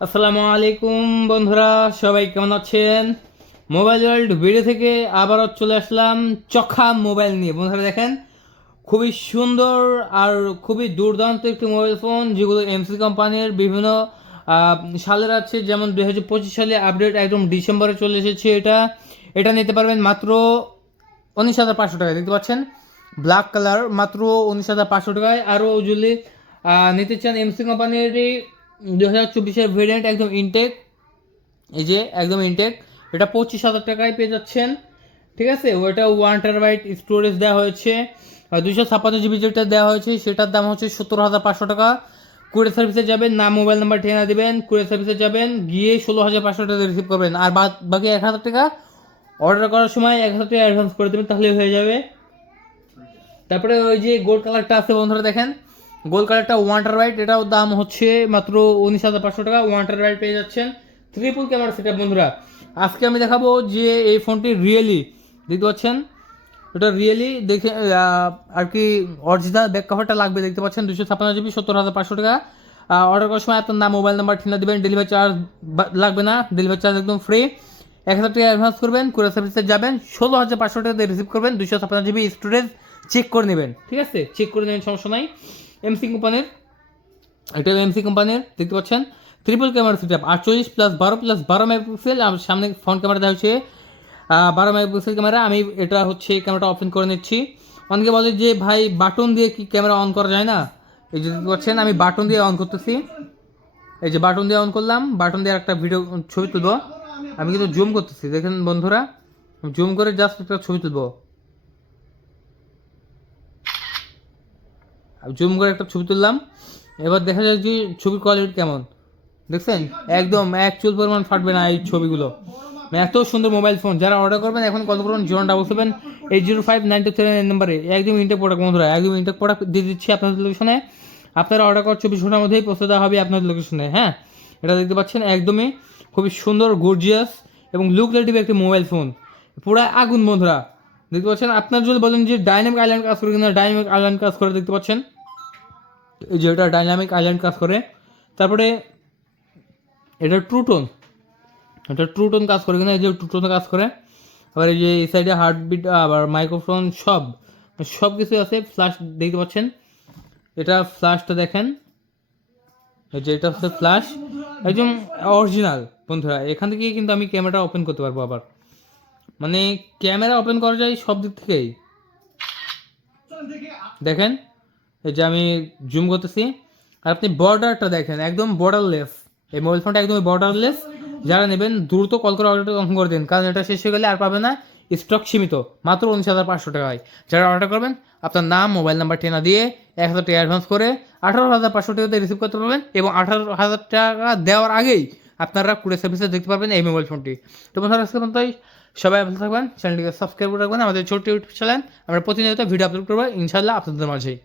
আসসালামু আলাইকুম বন্ধুরা, সবাই কেমন আছেন? মোবাইল ওয়ার্ল্ড ভিডিও থেকে আবারও চলে আসলাম চখা মোবাইল নিয়ে। বন্ধুরা দেখেন, খুবই সুন্দর আর খুবই দুর্দান্ত একটি মোবাইল ফোন, যেগুলো এমসি কোম্পানির বিভিন্ন সালের আছে। যেমন 2025 সালে আপডেট, একদম ডিসেম্বরে চলে এসেছে। এটা নিতে পারবেন মাত্র 19,500 টাকায়। দেখতে পাচ্ছেন, ব্ল্যাক কালার, মাত্র 19,500 টাকায়। আরও যদি নিতে চান এমসি কোম্পানিরই 2024-এর ভেরিয়েন্ট, একদম ইনটেক, এই যে একদম ইনটেক, এটা 25,000 টাকায় পেয়ে যাচ্ছেন। ঠিক আছে, ওটা 1 TB স্টোরেজ দেওয়া হয়েছে, 256 GB যেটা দেওয়া হয়েছে সেটার দাম হচ্ছে 17,500 টাকা। কুরিয়ার সার্ভিসে যাবেন, নাম মোবাইল নাম্বার ঠিকানা দেবেন, কুরিয়ার সার্ভিসে যাবেন, গিয়ে 16,500 টাকা রিসিভ করবেন। আর বাকি 1,000 টাকা অর্ডার করার সময় 1,000 টাকা অ্যাডভান্স করে দেবেন, তাহলে হয়ে যাবে। তারপরে ওই যে গোল্ড কালারটা আছে বন্ধুরা, দেখেন গোল্ড কালারটা 1 TB, এটাও দাম হচ্ছে মাত্র 19,500 টাকা। 1 TB পেয়ে যাচ্ছেন, ট্রিপল ক্যামেরা সেটআপ। বন্ধুরা আজকে আমি দেখাবো যে এই ফোনটি রিয়েলি, দেখতে পাচ্ছেন এটা রিয়েলি দেখে আর কি অরিজিনাল ব্যাক কভারটা লাগবে। দেখতে পাচ্ছেন 256 GB, 17,500 টাকা। অর্ডার করার সময় আপনার নাম মোবাইল নাম্বার ঠিকানা দেবেন, ডেলিভারি চার্জ লাগবে না, ডেলিভারি চার্জ একদম ফ্রি। 1,000 টাকা অ্যাডভান্স করবেন, কুরিয়ার সার্ভিসে যাবেন, 16,500 টাকা রিসিভ করবেন, 256 GB স্টোরেজ চেক করে নেবেন। ঠিক আছে, চেক করে নেবেন, সমস্যা নাই। এমসি কোম্পানির, এটা এমসি কোম্পানির, দেখতে পাচ্ছেন ট্রিপল ক্যামেরা সেটআপ, 48+12+12 মেগাপিক্সেল। সামনে ফ্রন্ট ক্যামেরা দেওয়া হচ্ছে 12 মেগাপিক্সেল ক্যামেরা। আমি এটা হচ্ছে ক্যামেরাটা ওপেন করে নিচ্ছি। অনেকে বলে যে ভাই বাটন দিয়ে কি ক্যামেরা অন করা যায় না? এই যে দেখতে পাচ্ছেন আমি বাটন দিয়ে অন করতেছি। এই যে বাটন দিয়ে অন করলাম, বাটন দিয়ে একটা ভিডিও ছবি তুলবো। আমি কিন্তু জুম করতেছি, দেখেন বন্ধুরা, জুম করে জাস্ট একটা ছবি তুলবো। জুম করে একটা ছবি তুললাম, এবার দেখা যায় যে ছবির কোয়ালিটি কেমন, দেখছেন? একদম এক চুল পরিমাণ ফাটবে না এই ছবিগুলো। এত সুন্দর মোবাইল ফোন, যারা অর্ডার করবেন এখন কল করুন 077-805-927 নাম্বারে। একদম ইনটেক প্রোডাক্ট বন্ধুরা, একদম ইনটেক প্রোডাক্ট দিয়ে দিচ্ছি আপনাদের লোকেশনে। আপনারা অর্ডার করার 24 ঘন্টার মধ্যেই পৌঁছে দেওয়া হবে আপনাদের লোকেশনে। হ্যাঁ, এটা দেখতে পাচ্ছেন একদমই খুবই সুন্দর, গর্জিয়াস এবং লুক রিলেটিভ একটি মোবাইল ফোন, পুরো আগুন বন্ধুরা। দেখতে পাচ্ছেন, আপনার যদি বলেন যে ডাইনামিক আইল্যান্ড কাজ করে কিনা, ডাইনামিক আইল্যান্ড কাজ করে। দেখতে পাচ্ছেন এই যে এটা ডাইনামিক আইল্যান্ড কাজ করে। তারপরে এটা ট্রুটোন, এটা ট্রুটোন কাজ করে কিনা, এই যে ট্রুটোন কাজ করে। আবার এই যে এই সাইডে হার্টবিট, আবার মাইক্রোফোন, সব কিছু আছে। ফ্ল্যাশ দেখতে পাচ্ছেন, এটা ফ্ল্যাশটা দেখেন, এই যে এটা হচ্ছে ফ্ল্যাশ, একদম অরিজিনাল বন্ধুরা। এখান থেকে কিন্তু আমি ক্যামেরাটা ওপেন করতে পারবো, আবার মানে ক্যামেরা ওপেন করা যায় সব দিক থেকেই। দেখেন এই যে আমি জুম করতেছি, আর আপনি বর্ডারটা দেখেন, একদম বর্ডারলেস। এই মোবাইল ফোনটা একদমই বর্ডারলেস। যারা নেবেন দ্রুত কল করে অর্ডারটা কনফার্ম করে দিন, কারণ এটা শেষ হয়ে গেলে আর পাবে না, স্টক সীমিত, মাত্র 19,500 টাকায়। যারা অর্ডার করবেন আপনার নাম মোবাইল নাম্বার ঠিকানা দিয়ে 1,000 টাকা অ্যাডভান্স করে 18,500 টাকাতে রিসিভ করতে পারবেন, এবং 18,000 টাকা দেওয়ার আগেই আপনারা কুরিয়ার সার্ভিসে দেখতে পারবেন এই মোবাইল ফোনটি। তো বন্ধুরা আজকে পর্যন্তই, সবাই ভালো থাকবেন, চ্যানেলটিকে সাবস্ক্রাইব করে রাখবেন। আমাদের ছোট্ট ইউটিউব চ্যানেল, আমরা প্রতিনিয়ত ভিডিও আপলোড করবো ইনশাল্লাহ আপনাদের মাঝেই।